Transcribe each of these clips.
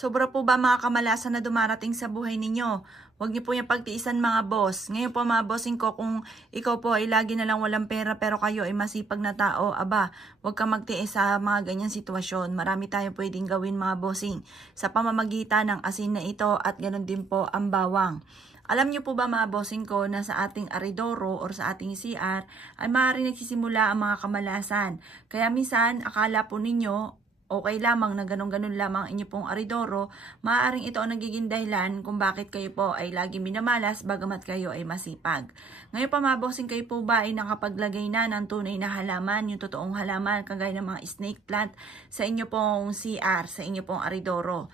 Sobra po ba mga kamalasan na dumarating sa buhay ninyo? Huwag niyo po yung pagtiisan mga boss. Ngayon po mga bossing ko, kung ikaw po ay lagi na lang walang pera pero kayo ay masipag na tao, aba, huwag kang magtiis sa mga ganyang sitwasyon. Marami tayong pwedeng gawin mga bossing sa pamamagitan ng asin na ito at ganoon din po ang bawang. Alam niyo po ba mga bossing ko na sa ating aridoro or sa ating CR ay maaaring nagsisimula ang mga kamalasan. Kaya minsan akala po ninyo okay lamang na ganun-ganun lamang inyo pong aridoro, maaaring ito ang nagiging dahilan kung bakit kayo po ay lagi minamalas bagamat kayo ay masipag. Ngayon pa mga bossing, kayo po ba ay nakapaglagay na ng tunay na halaman, yung totoong halaman kagaya ng mga snake plant sa inyo pong CR, sa inyo pong aridoro?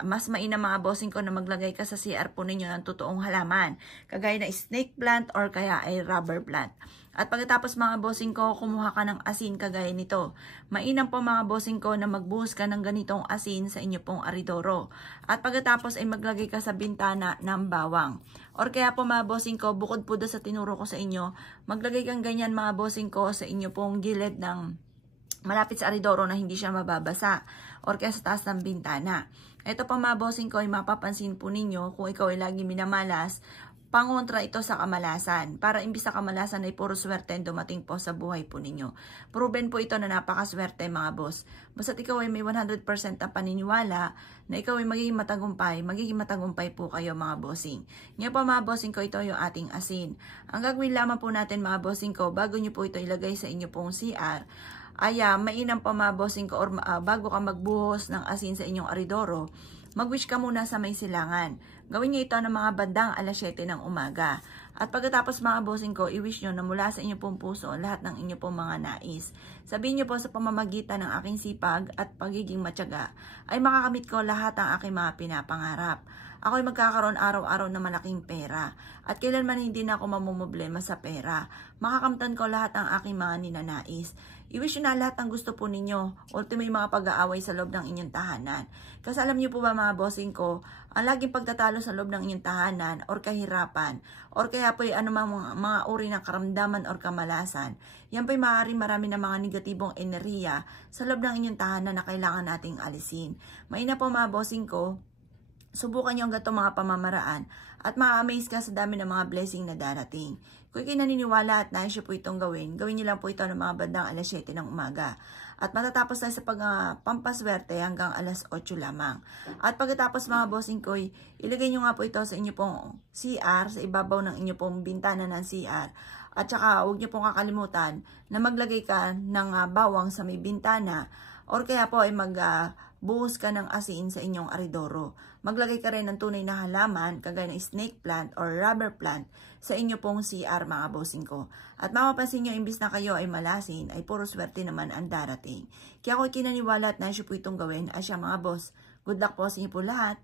Mas mainam mga bossing ko na maglagay ka sa CR po ninyo ng totoong halaman, kagaya ng snake plant or kaya ay rubber plant. At pagkatapos mga bossing ko, kumuha ka ng asin kagaya nito. Mainam po mga bossing ko na magbuhos ka ng ganitong asin sa inyo pong aridoro. At pagkatapos ay maglagay ka sa bintana ng bawang. Or kaya po mga bossing ko, bukod po doon sa tinuro ko sa inyo, maglagay kang ganyan mga bossing ko sa inyo pong gilid ng malapit sa aridoro na hindi siya mababasa. Or kaya sa taas ng bintana. Ito pa mga bossing ko ay mapapansin po ninyo kung ikaw ay lagi minamalas, pangontra ito sa kamalasan. Para imbis sa kamalasan ay puro swerte dumating po sa buhay po ninyo. Proven po ito na napakaswerte mga boss. Basta't ikaw ay may 100% na paniniwala na ikaw ay magiging matagumpay po kayo mga bossing. Ngayon po mga bossing ko, ito yung ating asin. Ang gagawin lamang po natin mga bossing ko, bago nyo po ito ilagay sa inyo pong CR, ay mainam po mga bossing ko, or bago ka magbuhos ng asin sa inyong aridoro, mag-wish ka muna sa may silangan. Gawin niyo ito ng mga bandang alas 7 ng umaga. At pagkatapos mga bossing ko, i-wish nyo na mula sa inyo pong puso lahat ng inyo pong mga nais. Sabihin niyo po sa pamamagitan ng aking sipag at pagiging matyaga, ay makakamit ko lahat ang aking mga pinapangarap. Ako ay magkakaroon araw-araw ng malaking pera. At kailanman hindi na ako mamumblema sa pera. Makakamtan ko lahat ng aking mga ninanais. I-wish nyo na lahat ng gusto po ninyo. Ultimo yung mga pag-aaway sa loob ng inyong tahanan. Kasi alam niyo po ba mga bossing ko, ang laging pagtatalo sa loob ng inyong tahanan or kahirapan or kaya po yung mga uri ng karamdaman or kamalasan, yan po yung maaaring marami na mga negatibong enerhiya sa loob ng inyong tahanan na kailangan nating alisin. Maina po mga bossing ko, subukan nyo ang ganitong mga pamamaraan at ma-amaze ka sa dami ng mga blessing na darating. Kung kayo naniniwala at nais po itong gawin nyo lang po ito ng mga bandang alas 7 ng umaga. At matatapos tayo sa pampaswerte hanggang alas 8 lamang. At pagkatapos mga bossing ko, ilagay nyo nga po ito sa inyo pong CR, sa ibabaw ng inyo pong bintana ng CR. At saka huwag nyo pong kakalimutan na maglagay ka ng bawang sa may bintana or kaya po ay buhos ka ng asin sa inyong aridoro. Maglagay ka rin ng tunay na halaman, kagaya ng snake plant or rubber plant sa inyo pong CR mga bossing ko. At mapapansin nyo, imbis na kayo ay malasin, ay puro swerte naman ang darating. Kaya ako kinaniwala at nais po itong gawin. Asya mga boss, good luck po sa inyo po lahat.